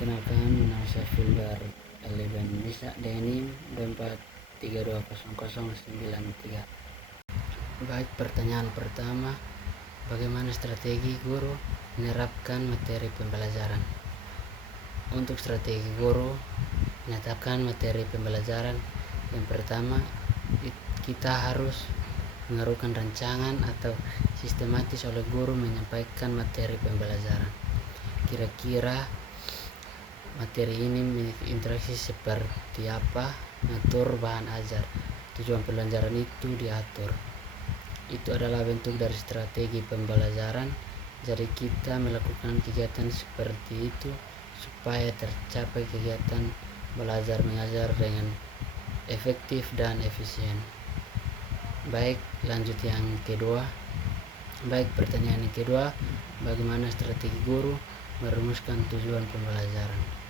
Perkenalkan, nama saya Filbar Eleven Nisa Denim 24320093. Baik, pertanyaan pertama, bagaimana strategi guru menerapkan materi pembelajaran? Untuk strategi guru menetapkan materi pembelajaran, yang pertama kita harus mengaruhkan rancangan atau sistematis oleh guru menyampaikan materi pembelajaran. Kira-kira materi ini interaksi seperti apa, mengatur bahan ajar, tujuan pembelajaran itu diatur. Itu adalah bentuk dari strategi pembelajaran. Jadi kita melakukan kegiatan seperti itu supaya tercapai kegiatan belajar mengajar dengan efektif dan efisien. Baik, lanjut yang kedua. Baik, pertanyaan yang kedua, bagaimana strategi guru merumuskan tujuan pembelajaran?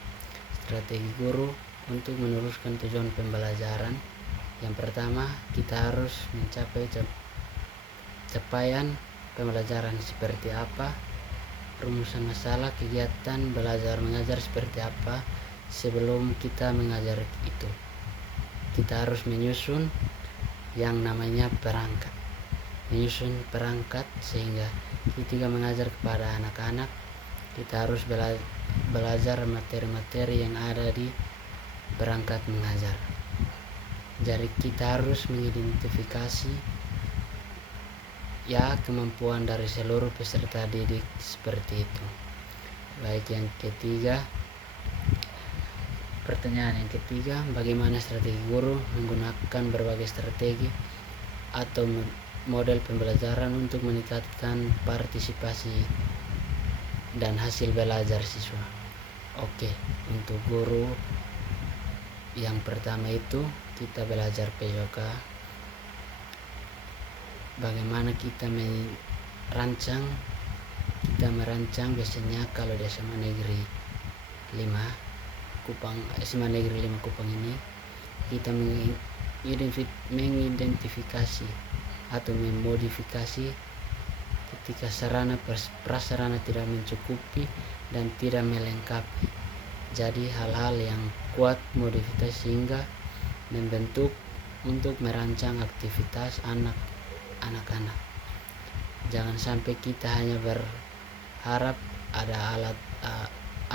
Strategi guru untuk meneruskan tujuan pembelajaran, yang pertama kita harus mencapai capaian pembelajaran seperti apa, rumusan masalah kegiatan belajar mengajar seperti apa. Sebelum kita mengajar itu, kita harus menyusun yang namanya perangkat, sehingga ketika mengajar kepada anak-anak kita harus belajar materi-materi yang ada di perangkat mengajar. Jadi kita harus mengidentifikasi kemampuan dari seluruh peserta didik seperti itu. Baik, yang ketiga, pertanyaan yang ketiga, bagaimana strategi guru menggunakan berbagai strategi atau model pembelajaran untuk meningkatkan partisipasi dan hasil belajar siswa? Oke, untuk guru yang pertama itu kita belajar PJOK. Bagaimana kita merancang biasanya kalau di SMA Negeri 5 Kupang ini kita mengidentifikasi atau memodifikasi ketika sarana prasarana tidak mencukupi dan tidak melengkapi. Jadi hal-hal yang kuat modifikasi sehingga membentuk untuk merancang aktivitas anak-anak. Jangan sampai kita hanya berharap ada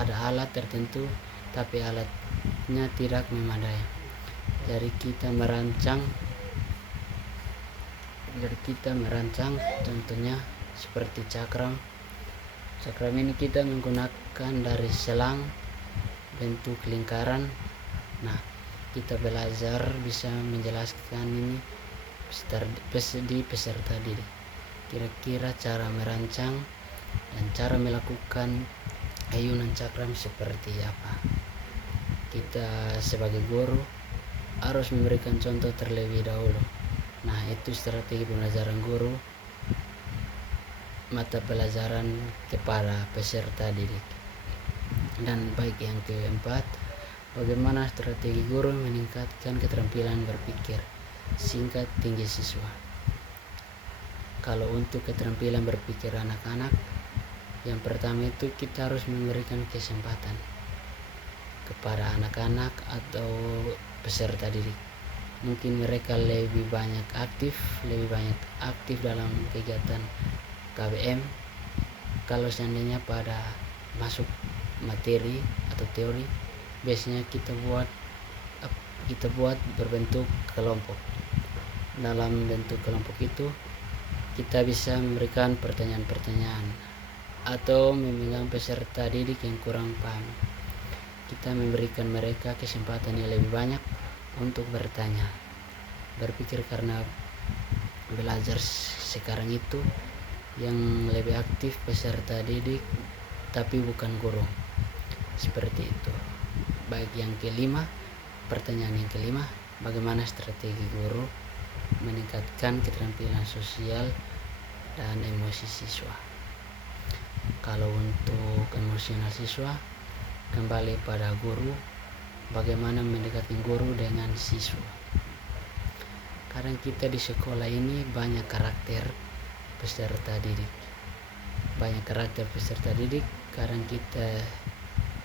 alat tertentu tapi alatnya tidak memadai. Jadi kita merancang contohnya seperti cakram ini kita menggunakan dari selang bentuk lingkaran. Nah, kita belajar bisa menjelaskan ini di peserta didik. Kira-kira cara merancang dan cara melakukan ayunan cakram seperti apa. Kita sebagai guru harus memberikan contoh terlebih dahulu. Nah, itu strategi pembelajaran guru mata pelajaran kepada peserta didik. Dan baik, yang keempat, bagaimana strategi guru meningkatkan keterampilan berpikir singkat tinggi siswa? Kalau untuk keterampilan berpikir anak-anak, yang pertama itu kita harus memberikan kesempatan kepada anak-anak atau peserta didik. Mungkin mereka lebih banyak aktif dalam kegiatan KBM. Kalau seandainya pada masuk materi atau teori, biasanya kita buat berbentuk kelompok. Dalam bentuk kelompok itu kita bisa memberikan pertanyaan-pertanyaan atau memegang peserta didik yang kurang paham. Kita memberikan mereka kesempatan yang lebih banyak untuk berpikir, karena belajar sekarang itu yang lebih aktif peserta didik tapi bukan guru. Seperti itu. Baik, yang kelima, pertanyaan yang kelima, bagaimana strategi guru meningkatkan keterampilan sosial dan emosi siswa? Kalau untuk emosional siswa, kembali pada guru, bagaimana mendekati guru dengan siswa. Kadang kita di sekolah ini banyak karakter peserta didik. Kadang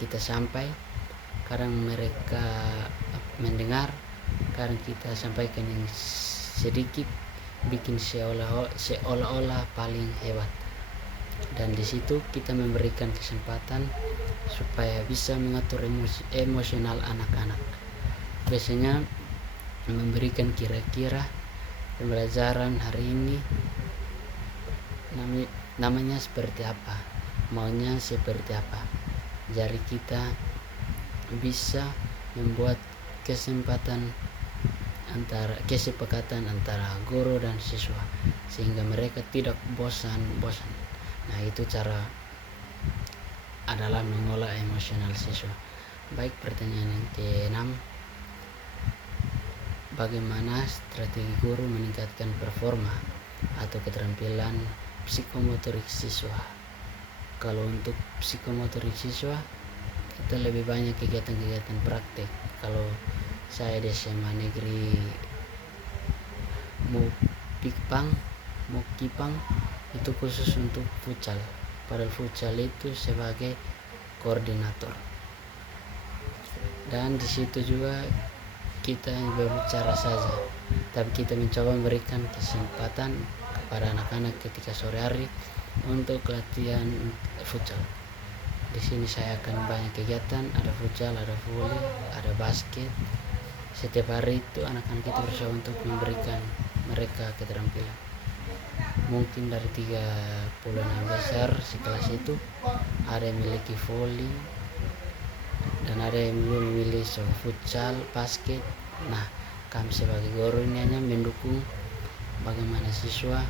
kita sampai, kadang mereka mendengar, kadang kita sampaikan yang sedikit bikin seolah-olah paling hebat. Dan di situ kita memberikan kesempatan supaya bisa mengatur emosional anak-anak. Biasanya memberikan kira-kira pembelajaran hari ini namanya seperti apa, maunya seperti apa. Jadi kita bisa membuat kesepakatan antara guru dan siswa sehingga mereka tidak bosan. Nah, itu cara adalah mengolah emosional siswa. Baik, pertanyaan yang ke-6, bagaimana strategi guru meningkatkan performa atau keterampilan psikomotorik siswa? Kalau untuk psikomotorik siswa, kita lebih banyak kegiatan-kegiatan praktek. Kalau saya di SMA Negeri Mukipang itu khusus untuk futsal. Padahal futsal itu sebagai koordinator. Dan di situ juga kita berbicara saja, tapi kita mencoba memberikan kesempatan kepada anak-anak ketika sore hari untuk latihan futsal. Di sini saya akan banyak kegiatan, ada futsal, ada volley, ada basket. Setiap hari itu anak-anak kita berusaha untuk memberikan mereka keterampilan. Mungkin dari 36 besar sekelas itu ada yang memiliki volley dan ada yang memilih futsal, basket. Nah, kami sebagai guru ini hanya mendukung bagaimana siswa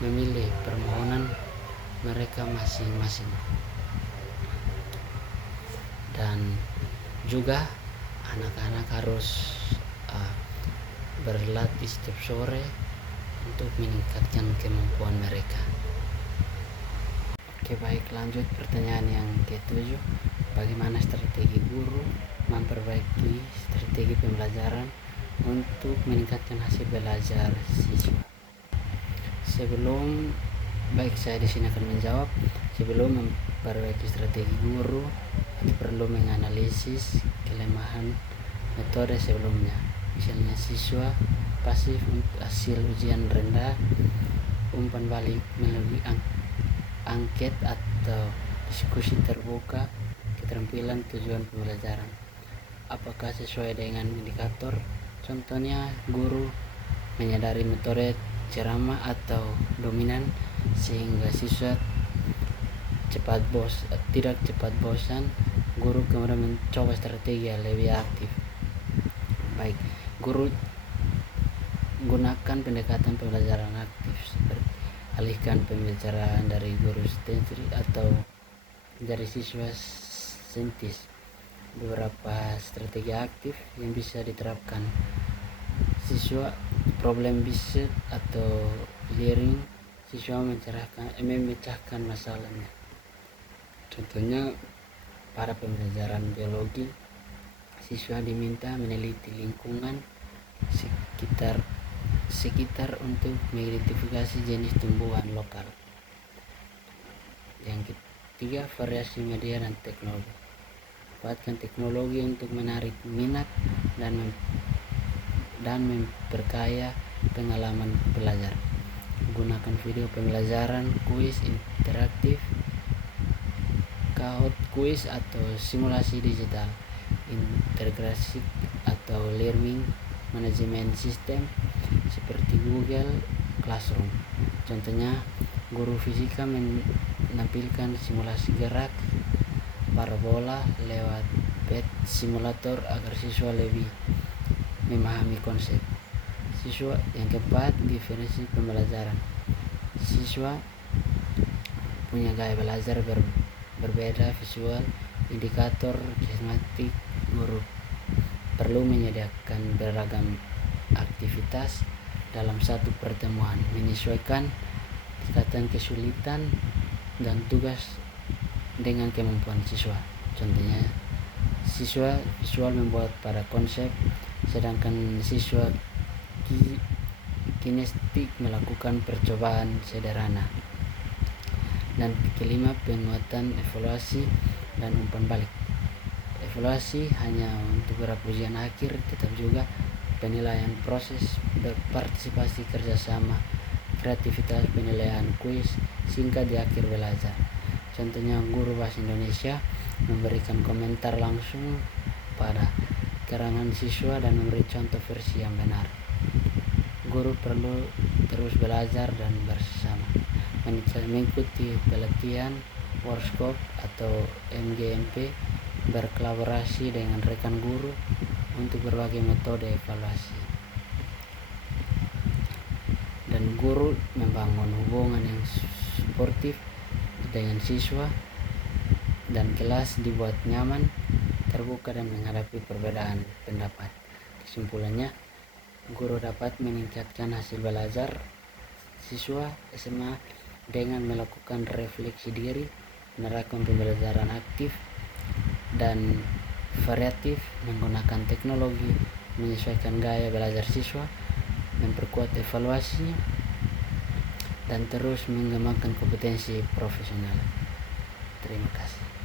memilih permohonan mereka masing-masing. Dan juga anak-anak harus berlatih setiap sore untuk meningkatkan kemampuan mereka. Oke, baik, lanjut pertanyaan yang ke-7. Bagaimana strategi guru memperbaiki strategi pembelajaran untuk meningkatkan hasil belajar siswa? Saya di sini akan menjawab. Sebelum memperbaiki strategi guru, kita perlu menganalisis kelemahan metode sebelumnya. Misalnya siswa pasif untuk hasil ujian rendah, umpan balik melalui angket atau diskusi terbuka, keterampilan tujuan pembelajaran. Apakah sesuai dengan indikator? Contohnya, guru menyadari metode ceramah atau dominan sehingga siswa tidak cepat bosan. Guru kemudian mencoba strategi yang lebih aktif. Baik, guru gunakan pendekatan pembelajaran aktif seperti alihkan pembicaraan dari guru stensil atau dari siswa sentis. Beberapa strategi aktif yang bisa diterapkan: siswa problem based atau learning, siswa memecahkan masalahnya. Contohnya, pada pembelajaran biologi, siswa diminta meneliti lingkungan sekitar untuk mengidentifikasi jenis tumbuhan lokal. Yang ketiga, variasi media dan teknologi. Manfaatkan teknologi untuk menarik minat dan memperkaya pengalaman belajar. Gunakan video pembelajaran, kuis interaktif, Kahoot kuis atau simulasi digital, integrasi atau learning management system seperti Google Classroom. Contohnya, guru fisika menampilkan simulasi gerak parabola lewat PET simulator agar siswa lebih memahami konsep. Siswa yang keempat, diferensi pembelajaran. Siswa punya gaya belajar berbeda, visual, indikator, kinematik. Guru perlu menyediakan beragam aktivitas dalam satu pertemuan, menyesuaikan tingkatan kesulitan dan tugas dengan kemampuan siswa. Contohnya, siswa visual membuat pada konsep, sedangkan siswa kinestetik melakukan percobaan sederhana. Dan kelima, penguatan evaluasi dan umpan balik. Evaluasi hanya untuk beberapa ujian akhir, tetap juga penilaian proses berpartisipasi, kerjasama, kreativitas, penilaian kuis singkat di akhir belajar. Contohnya guru bahasa Indonesia memberikan komentar langsung pada keterangan siswa dan memberi contoh versi yang benar. Guru perlu terus belajar dan bersama, mengikuti pelatihan, workshop atau MGMP, berkolaborasi dengan rekan guru untuk berbagai metode evaluasi. Dan guru membangun hubungan yang suportif dengan siswa, dan kelas dibuat nyaman, terbuka, dan menghadapi perbedaan pendapat. Kesimpulannya, guru dapat meningkatkan hasil belajar siswa SMA dengan melakukan refleksi diri, menerapkan pembelajaran aktif dan variatif, menggunakan teknologi, menyesuaikan gaya belajar siswa, memperkuat evaluasi, dan terus mengembangkan kompetensi profesional. Terima kasih.